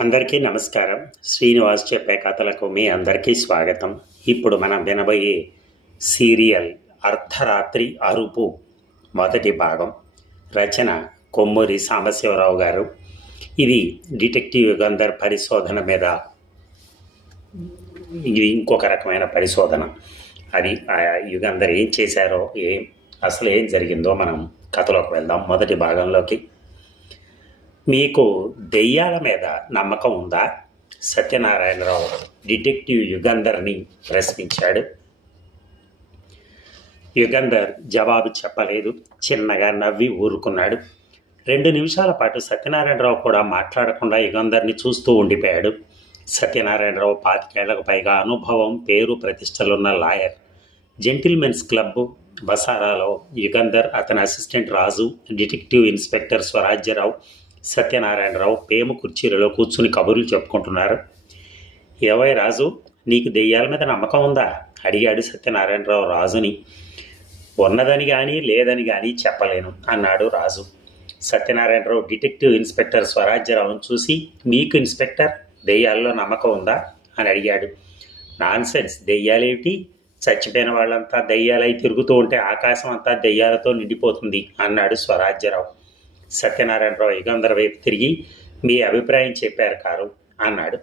అందరికీ నమస్కారం. శ్రీనివాస్ చెప్పే కథలకు మీ అందరికీ స్వాగతం. ఇప్పుడు మనం వినబోయే సీరియల్ అర్ధరాత్రి అరుపు మొదటి భాగం. రచన కొమ్మూరి సాంబశివరావు గారు. ఇది డిటెక్టివ్ యుగంధర్ పరిశోధన మీద. ఇది ఇంకొక రకమైన పరిశోధన. అది ఆ యుగంధర్ ఏం చేశారో ఏం అసలు ఏం జరిగిందో మనం కథలోకి వెళ్దాం. మొదటి భాగంలోకి మీకు దెయ్యాల మీద నమ్మకం ఉందా? సత్యనారాయణరావు డిటెక్టివ్ యుగంధర్ని ప్రశ్నించాడు. యుగంధర్ జవాబు చెప్పలేదు చిన్నగా నవ్వి ఊరుకున్నాడు. రెండు నిమిషాల పాటు సత్యనారాయణరావు కూడా మాట్లాడకుండా యుగంధర్ని చూస్తూ ఉండిపోయాడు. సత్యనారాయణరావు పాతికేళ్ళకు పైగా అనుభవం పేరు ప్రతిష్టలున్న లాయర్. జెంటిల్మెన్స్ క్లబ్ బసారాలో యుగంధర్ అతని assistant Raju detective inspector Swarajya Rao Satyanarayana Rao పేము కుర్చీలలో కూర్చుని కబుర్లు చెప్పుకుంటున్నారు. ఏవై రాజు నీకు దెయ్యాల మీద నమ్మకం ఉందా? అడిగాడు సత్యనారాయణరావు రాజుని. ఉన్నదని కానీ లేదని కానీ చెప్పలేను అన్నాడు రాజు. సత్యనారాయణరావు డిటెక్టివ్ ఇన్స్పెక్టర్ స్వరాజ్యరావును చూసి మీకు ఇన్స్పెక్టర్ దెయ్యాల్లో నమ్మకం ఉందా? అని అడిగాడు. నాన్ సెన్స్ దెయ్యాలేమిటి? చచ్చిపోయిన వాళ్ళంతా దెయ్యాలై తిరుగుతూ ఉంటే ఆకాశం అంతా దెయ్యాలతో నిండిపోతుంది అన్నాడు స్వరాజ్యరావు. సత్యనారాయణరావు యుగంధర్ వైపు తిరిగి మీ అభిప్రాయం చెప్పారు కారు అన్నాడు.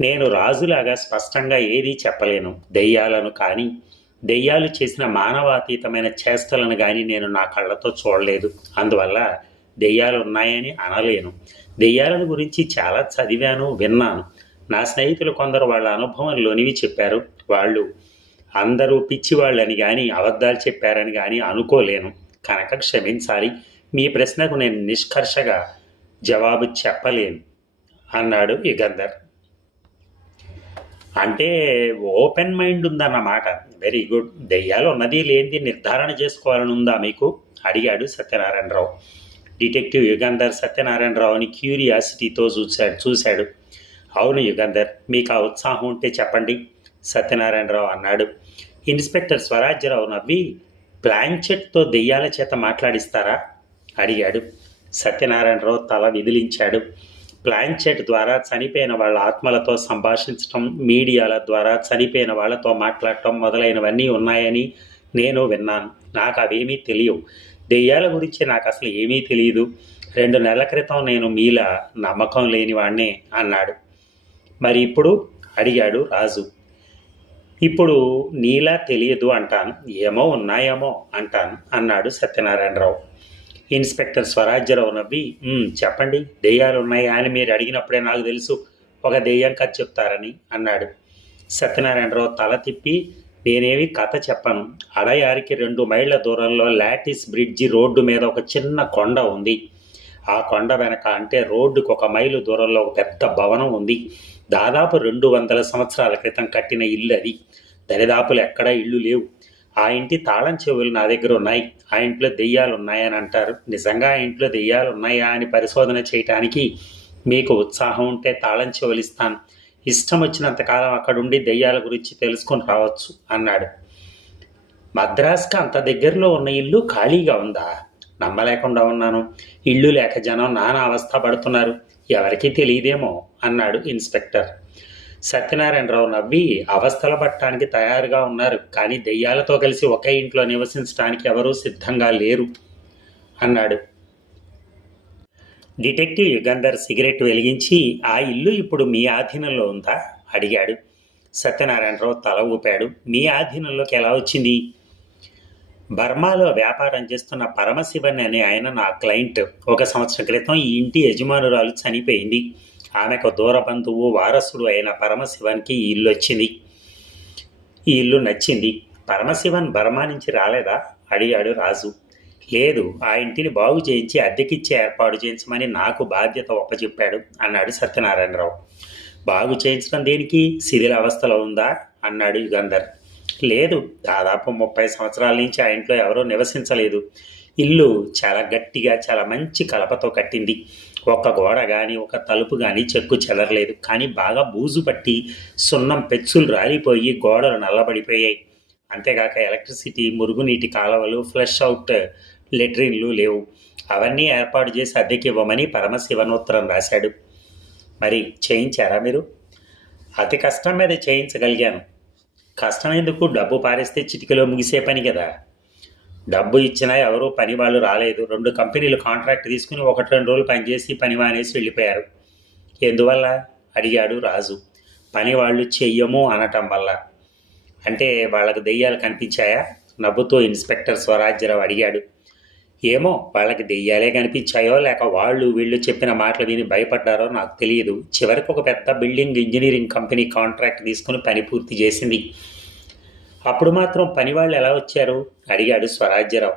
నేను రాజులాగా స్పష్టంగా ఏదీ చెప్పలేను. దెయ్యాలను కానీ దెయ్యాలు చేసిన మానవాతీతమైన చేష్టలను కానీ నేను నా కళ్ళతో చూడలేదు. అందువల్ల దెయ్యాలు ఉన్నాయని అనలేను. దెయ్యాలను గురించి చాలా చదివాను విన్నాను. నా స్నేహితులు కొందరు వాళ్ళ అనుభవంలోనివి చెప్పారు. వాళ్ళు అందరూ పిచ్చివాళ్ళని కానీ అబద్ధాలు చెప్పారని కానీ అనుకోలేను. కనుక క్షమించాలి. మీ ప్రశ్నకు నేను నిష్కర్షగా జవాబు చెప్పలేను అన్నాడు యుగంధర్ అంటే ఓపెన్ మైండ్ ఉందన్నమాట. Very good. దెయ్యాలు ఉన్నది లేనిది నిర్ధారణ చేసుకోవాలని ఉందా మీకు? అడిగాడు సత్యనారాయణరావు. డిటెక్టివ్ యుగంధర్ సత్యనారాయణరావుని క్యూరియాసిటీతో చూశాడు చూశాడు. అవును యుగంధర్ మీకు ఆ ఉత్సాహం ఉంటే చెప్పండి సత్యనారాయణరావు అన్నాడు. ఇన్స్పెక్టర్ స్వరాజ్యరావు నవ్వి ప్లాంచెట్తో దెయ్యాల చేత మాట్లాడిస్తారా? అడిగాడు. సత్యనారాయణరావు తల విదిలించాడు. ప్లాంచెట్ ద్వారా చనిపోయిన వాళ్ళ ఆత్మలతో సంభాషించటం మీడియాల ద్వారా చనిపోయిన వాళ్ళతో మాట్లాడటం మొదలైనవన్నీ ఉన్నాయని నేను విన్నాను. నాకు అవేమీ తెలియవు. దెయ్యాల గురించి నాకు అసలు ఏమీ తెలియదు. రెండు నెలల క్రితం నేను మీలా నమ్మకం లేనివాణ్ణే అన్నాడు. మరి ఇప్పుడు? అడిగాడు రాజు. ఇప్పుడు నీలా తెలియదు అంటాను. ఏమో ఉన్నాయేమో అంటాను అన్నాడు సత్యనారాయణరావు. ఇన్స్పెక్టర్ స్వరాజ్యరావు నవ్వి చెప్పండి దెయ్యాలు ఉన్నాయా అని మీరు అడిగినప్పుడే నాకు తెలుసు. ఒక దెయ్యం కథ చెప్తారని అన్నాడు. సత్యనారాయణరావు తల తిప్పి నేనేమి కథ చెప్పను. అడయారికి రెండు మైళ్ళ దూరంలో లాటిస్ బ్రిడ్జి రోడ్డు మీద ఒక చిన్న కొండ ఉంది. ఆ కొండ వెనక అంటే రోడ్డుకు ఒక మైలు దూరంలో ఒక పెద్ద భవనం ఉంది. దాదాపు రెండు వందల సంవత్సరాల క్రితం కట్టిన ఇల్లు అది. దరిదాపులు ఎక్కడా ఇళ్ళు లేవు. ఆ ఇంటి తాళం చెవులు నా దగ్గర ఉన్నాయి. ఆ ఇంట్లో దెయ్యాలు ఉన్నాయని అంటారు. నిజంగా ఆ ఇంట్లో దెయ్యాలు ఉన్నాయా అని పరిశోధన చేయటానికి మీకు ఉత్సాహం ఉంటే తాళం చెవులు ఇస్తాను. ఇష్టం వచ్చినంతకాలం అక్కడుండి దెయ్యాల గురించి తెలుసుకొని రావచ్చు అన్నాడు. మద్రాస్కి అంత దగ్గరలో ఉన్న ఇల్లు ఖాళీగా ఉందా? నమ్మలేకుండా ఉన్నాను. ఇల్లు లేక జనం నానా అవస్థ పడుతున్నారు. ఎవరికీ తెలియదేమో అన్నాడు ఇన్స్పెక్టర్. సత్యనారాయణరావు నవ్వి అవస్థల పట్టడానికి తయారుగా ఉన్నారు. కానీ దెయ్యాలతో కలిసి ఒకే ఇంట్లో నివసించడానికి ఎవరూ సిద్ధంగా లేరు అన్నాడు. డిటెక్టివ్ యుగంధర్ సిగరెట్ వెలిగించి ఆ ఇల్లు ఇప్పుడు మీ ఆధీనంలో ఉందా? అడిగాడు. సత్యనారాయణరావు తల ఊపాడు. మీ ఆధీనంలోకి ఎలా వచ్చింది? బర్మాలో వ్యాపారం చేస్తున్న పరమశివన్ అనే ఆయన నా క్లయింట్. ఒక సంవత్సరం క్రితం ఈ ఇంటి యజమానురాలు చనిపోయింది. ఆమెకు దూర బంధువు వారసుడు అయిన పరమశివన్కి ఈ ఇల్లు వచ్చింది. ఈ ఇల్లు నచ్చింది. పరమశివన్ బర్మా నుంచి రాలేదా? అడిగాడు రాజు. లేదు ఆ ఇంటిని బాగు చేయించి అద్దెకిచ్చే ఏర్పాటు చేయించమని నాకు బాధ్యత ఒప్పచెప్పాడు అన్నాడు సత్యనారాయణరావు. బాగు చేయించడం దేనికి? శిథిల అవస్థలో ఉందా? అన్నాడు యుగంధర్. లేదు దాదాపు ముప్పై సంవత్సరాల నుంచి ఆ ఇంట్లో ఎవరూ నివసించలేదు. ఇల్లు చాలా గట్టిగా చాలా మంచి కలపతో కట్టింది. ఒక్క గోడ కానీ ఒక తలుపు కానీ చెక్కు చెదరలేదు. కానీ బాగా బూజు పట్టి సున్నం పెచ్చులు రాలిపోయి గోడలు నల్లబడిపోయాయి. అంతేగాక ఎలక్ట్రిసిటీ మురుగునీటి కాలువలు ఫ్లష్ అవుట్ లెట్రిన్లు లేవు. అవన్నీ ఏర్పాటు చేసి అద్దెకి ఇవ్వమని పరమశివనోత్తరం రాశాడు. మరి చేయించారా మీరు? అతి కష్టం మీద చేయించగలిగాను. కష్టం ఎందుకు? డబ్బు పారేస్తే చిటికలో ముగిసే పని కదా. డబ్బు ఇచ్చినా ఎవరూ పని వాళ్ళు రాలేదు. రెండు కంపెనీలు కాంట్రాక్ట్ తీసుకుని ఒకటి రెండు రోజులు పనిచేసి పని మానేసి వెళ్ళిపోయారు. ఎందువల్ల? అడిగాడు రాజు. పని వాళ్ళు చెయ్యము అనటం వల్ల. అంటే వాళ్ళకు దెయ్యాలు కనిపించాయా? నవ్వుతూ ఇన్స్పెక్టర్ స్వరాజ్యరావు అడిగాడు. ఏమో వాళ్ళకి దెయ్యాలే కనిపించాయో లేక వాళ్ళు వీళ్ళు చెప్పిన మాటలు విని భయపడ్డారో నాకు తెలియదు. చివరికి ఒక పెద్ద బిల్డింగ్ ఇంజనీరింగ్ కంపెనీ కాంట్రాక్ట్ తీసుకుని పని పూర్తి చేసింది. అప్పుడు మాత్రం పని వాళ్ళు ఎలా వచ్చారు? అడిగాడు స్వరాజ్యరావు.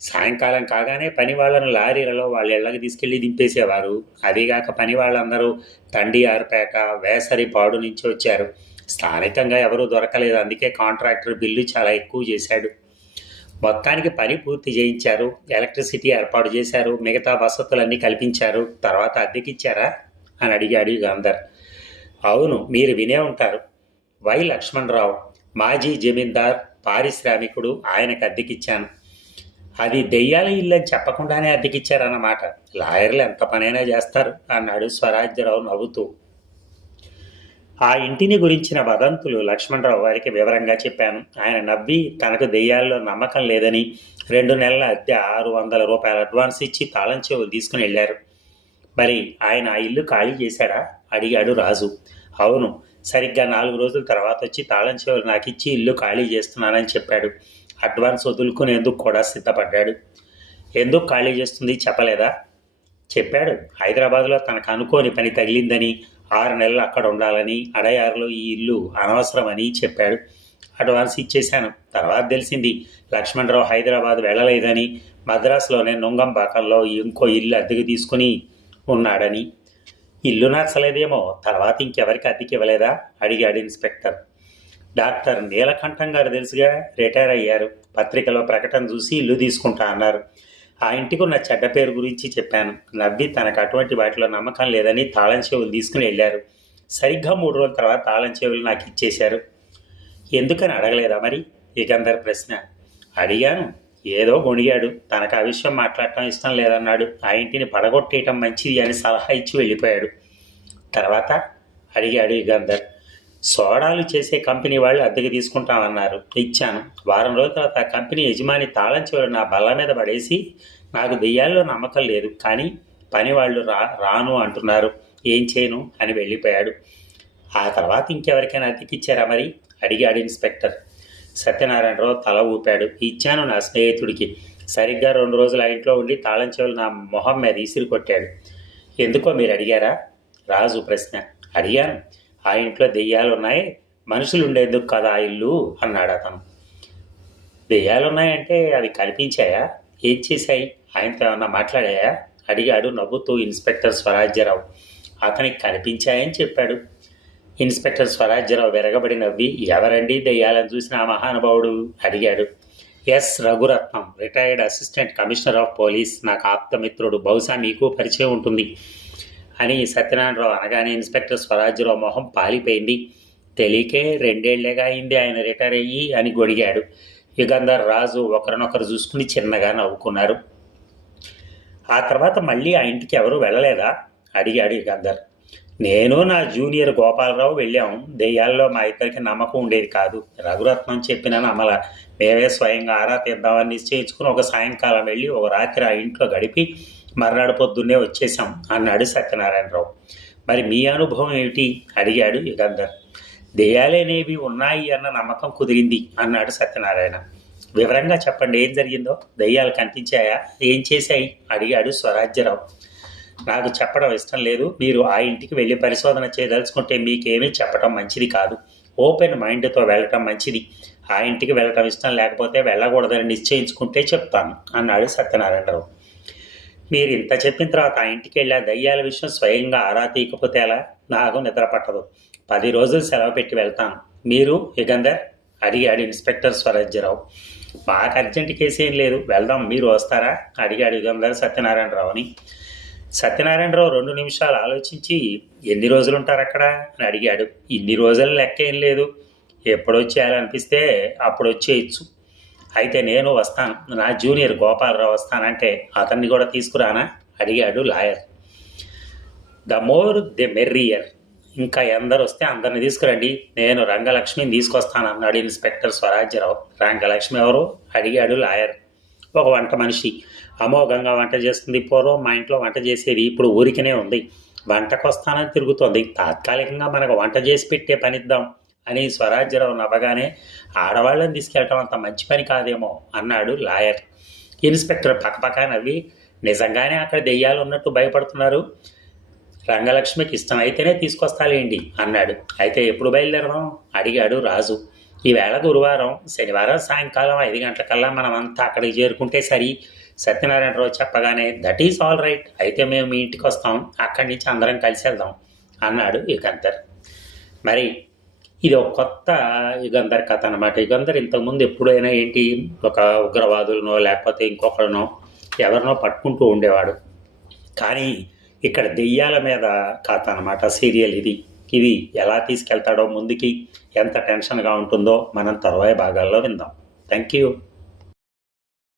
సాయంకాలం కాగానే పని వాళ్ళను లారీలలో వాళ్ళ ఇళ్ళకి తీసుకెళ్ళి దింపేసేవారు. అదీగాక పని వాళ్ళందరూ తండి ఆరుపేట వేసరి పాడు నుంచి వచ్చారు. స్థానికంగా ఎవరూ దొరకలేదు. అందుకే కాంట్రాక్టర్ బిల్లు చాలా ఎక్కువ చేశాడు. మొత్తానికి పని పూర్తి చేయించారు. ఎలక్ట్రిసిటీ ఏర్పాటు చేశారు. మిగతా వసతులన్నీ కల్పించారు. తర్వాత అద్దెకిచ్చారా? అని అడిగాడు గాంధర్ అవును మీరు వినే ఉంటారు. వై లక్ష్మణరావు మాజీ జమీందార్ పారిశ్రామికుడు ఆయనకు అద్దెకిచ్చాను. అది దెయ్యాల ఇల్లు అని చెప్పకుండానే అద్దెకిచ్చారన్నమాట. లాయర్లు ఎంత పనైనా చేస్తారు అన్నాడు స్వరాజ్యరావు నవ్వుతూ. ఆ ఇంటిని గురించిన వదంతులు లక్ష్మణరావు వారికి వివరంగా చెప్పాను. ఆయన నవ్వి తనకు దెయ్యాల్లో నమ్మకం లేదని రెండు నెలల అద్దె ఆరు వందల రూపాయల అడ్వాన్స్ ఇచ్చి తాళం చెవులు తీసుకుని వెళ్ళారు. మరి ఆయన ఆ ఇల్లు ఖాళీ చేశాడా? అడిగాడు రాజు. అవును సరిగ్గా నాలుగు రోజుల తర్వాత వచ్చి తాళం చెవులు నాకు ఇచ్చి ఇల్లు ఖాళీ చేస్తున్నానని చెప్పాడు. అడ్వాన్స్ వదులుకునేందుకు కూడా సిద్ధపడ్డాడు. ఎందుకు ఖాళీ చేస్తుంది? చెప్పలేదా? చెప్పాడు. హైదరాబాద్లో తనకు అనుకోని పని తగిలిందని ఆరు నెలలు అక్కడ ఉండాలని అడయారులో ఈ ఇల్లు అనవసరమని చెప్పాడు. అడ్వాన్స్ ఇచ్చేశాను. తర్వాత తెలిసింది లక్ష్మణరావు హైదరాబాద్ వెళ్ళలేదని మద్రాసులోనే నుంగంపాకంలో ఇంకో ఇల్లు అద్దెకు తీసుకుని ఉన్నాడని. ఇల్లు నచ్చలేదేమో తర్వాత ఇంకెవరికి అద్దెకి ఇవ్వలేదా? అడిగాడు ఇన్స్పెక్టర్. డాక్టర్ నీలకంఠం గారు తెలుసుగా రిటైర్ అయ్యారు. పత్రికలో ప్రకటన చూసి ఇల్లు తీసుకుంటా అన్నారు. ఆ ఇంటికి ఉన్న చెడ్డ పేరు గురించి చెప్పాను. నవ్వి తనకు అటువంటి వాటిలో నమ్మకం లేదని తాళం చెవులు తీసుకుని వెళ్ళారు. సరిగ్గా మూడు రోజుల తర్వాత తాళం చెవులు నాకు ఇచ్చేశారు. ఎందుకని అడగలేదా మరి? ఇకందరి ప్రశ్న. అడిగాను. ఏదో గొణిగాడు తనకు ఆ విషయం మాట్లాడటం ఇష్టం లేదన్నాడు. ఆ ఇంటిని పడగొట్టేయటం మంచిది అని సలహా ఇచ్చి వెళ్ళిపోయాడు. తర్వాత అడిగాడు గంధర్ సోడాలు చేసే కంపెనీ వాళ్ళు అద్దెకి తీసుకుంటామన్నారు. ఇచ్చాను. వారం రోజుల తర్వాత ఆ కంపెనీ యజమాని తాళం చివరి నా బల్ల మీద పడేసి నాకు దెయ్యాల్లో నమ్మకం లేదు కానీ పని వాళ్ళు రా రాను అంటున్నారు. ఏం చేయను? అని వెళ్ళిపోయాడు. ఆ తర్వాత ఇంకెవరికైనా అద్దెకిచ్చారా మరి? అడిగాడు ఇన్స్పెక్టర్. సత్యనారాయణరావు తల ఊపాడు. ఇచ్చాను నా స్నేహితుడికి. సరిగ్గా రెండు రోజులు ఆ ఇంట్లో ఉండి తాళం చెవులు నా మొహం మీద ఇసిరి కొట్టాడు. ఎందుకో మీరు అడిగారా? రాజు ప్రశ్న. అడిగాను. ఆ ఇంట్లో దెయ్యాలు ఉన్నాయి మనుషులు ఉండేందుకు కదా ఆ ఇల్లు? అన్నాడు అతను. దెయ్యాలు ఉన్నాయంటే అవి కనిపించాయా? ఏం చేశాయి? ఆయనతో ఏమన్నా మాట్లాడాయా? అడిగాడు నవ్వుతూ ఇన్స్పెక్టర్ స్వరాజ్యరావు. అతనికి కనిపించాయని చెప్పాడు. ఇన్స్పెక్టర్ స్వరాజ్యరావు వెరగబడి నవ్వి ఎవరండి దెయ్యాలని చూసిన ఆ మహానుభావుడు? అడిగాడు. Yes Raghuratnam retired assistant commissioner of police. నాకు ఆప్తమిత్రుడు. బహుశా మీకు పరిచయం ఉంటుంది. అని సత్యనారాయణరావు అనగానే ఇన్స్పెక్టర్ స్వరాజ్యరావు మొహం పాలిపోయింది. తెలియకే రెండేళ్ళేగా అయింది ఆయన రిటైర్ అయ్యి అని గొడిగాడు. యుగంధర్ రాజు ఒకరినొకరు చూసుకుని చిన్నగా నవ్వుకున్నారు. ఆ తర్వాత మళ్ళీ ఆ ఇంటికి ఎవరూ వెళ్ళలేదా? అడిగాడు యుగంధర్ నేను నా జూనియర్ గోపాలరావు వెళ్ళాం. దెయ్యాల్లో మా ఇద్దరికి నమ్మకం ఉండేది కాదు. రఘురత్నం చెప్పిన నమ్మల మేమే స్వయంగా ఆరా తీద్దామని నిశ్చయించుకుని ఒక సాయంకాలం వెళ్ళి ఒక రాత్రి ఆ ఇంట్లో గడిపి మర్నాడు పొద్దున్నే వచ్చేసాం అన్నాడు సత్యనారాయణరావు. మరి మీ అనుభవం ఏమిటి? అడిగాడు యుగంధర్. దెయ్యాలనేవి ఉన్నాయి అన్న నమ్మకం కుదిరింది అన్నాడు సత్యనారాయణ. వివరంగా చెప్పండి ఏం జరిగిందో? దెయ్యాలు కనిపించాయా? ఏం చేశాయి? అడిగాడు స్వరాజ్యరావు. నాకు చెప్పడం ఇష్టం లేదు. మీరు ఆ ఇంటికి వెళ్ళి పరిశోధన చేయదలుచుకుంటే మీకేమీ చెప్పడం మంచిది కాదు. ఓపెన్ మైండ్తో వెళ్ళటం మంచిది. ఆ ఇంటికి వెళ్ళటం ఇష్టం లేకపోతే వెళ్ళకూడదని నిశ్చయించుకుంటే చెప్తాను అన్నాడు సత్యనారాయణరావు. మీరు ఇంత చెప్పిన తర్వాత ఆ ఇంటికి వెళ్ళి ఆ దయ్యాల విషయం స్వయంగా ఆరా తీయకపోతే ఎలా? నాకు నిద్ర పట్టదు. పది రోజులు సెలవు పెట్టి వెళ్తాను. మీరు యుగంధర్? అడిగాడు ఇన్స్పెక్టర్ స్వరాజ్యరావు మాకు అర్జెంట్ కేసు ఏం లేదు. వెళ్దాం. మీరు వస్తారా? అడిగాడు యుగంధర్ సత్యనారాయణరావుని. సత్యనారాయణరావు రెండు నిమిషాలు ఆలోచించి ఎన్ని రోజులు ఉంటారు అక్కడ అని అడిగాడు. ఇన్ని రోజులు లెక్క ఏం లేదు. ఎప్పుడొచ్చేయాలనిపిస్తే అప్పుడు వచ్చేయచ్చు అయితే నేను వస్తాను. నా జూనియర్ గోపాలరావు వస్తానంటే అతన్ని కూడా తీసుకురానా? అడిగాడు lawyer. The more the merrier. ఇంకా ఎందరు వస్తే అందరిని తీసుకురండి. నేను రంగలక్ష్మిని తీసుకొస్తాను అన్నాడు ఇన్స్పెక్టర్ స్వరాజ్యరావు. రంగలక్ష్మి ఎవరు? అడిగాడు లాయర్. ఒక వంట మనిషి. అమోఘంగా వంట చేస్తుంది పూర్వం మా ఇంట్లో వంట చేసేది ఇప్పుడు ఊరికనే ఉంది. వంటకు వస్తానని తిరుగుతోంది. తాత్కాలికంగా మనకు వంట చేసి పెట్టే పనిద్దాం అని స్వరాజ్యరావు నవ్వగానే ఆడవాళ్ళని తీసుకెళ్ళటం అంత మంచి పని కాదేమో అన్నాడు లాయర్. ఇన్స్పెక్టర్ పక్కపక్క నవ్వి నిజంగానే అక్కడ దెయ్యాలు ఉన్నట్టు భయపడుతున్నారు? రంగలక్ష్మికి ఇష్టమైతేనే తీసుకొస్తాలేండి అన్నాడు. అయితే ఎప్పుడు బయలుదేరదాం? అడిగాడు రాజు. ఈవేళ గురువారం శనివారం సాయంకాలం ఐదు గంటలకల్లా మనం అంతా అక్కడికి చేరుకుంటే సరి. సత్యనారాయణరావు చెప్పగానే దట్ ఈస్ ఆల్ రైట్ అయితే మేము మీ ఇంటికి వస్తాం. అక్కడి నుంచి అందరం కలిసి వెళ్దాం. అన్నాడు యుగంధర్. మరి ఇది ఒక కొత్త యుగంధర్ కథ అనమాట యుగంధర్ ఇంతకుముందు ఎప్పుడైనా ఏంటి? ఒక ఉగ్రవాదులనో లేకపోతే ఇంకొకరినో ఎవరినో పట్టుకుంటూ ఉండేవాడు. కానీ ఇక్కడ దెయ్యాల మీద కథ అనమాట సీరియల్ ఇది. ఇది ఎలా తీసుకెళ్తాడో ముందుకి ఎంత టెన్షన్గా ఉంటుందో మనం తర్వాయి భాగాల్లో విందాం. Thank you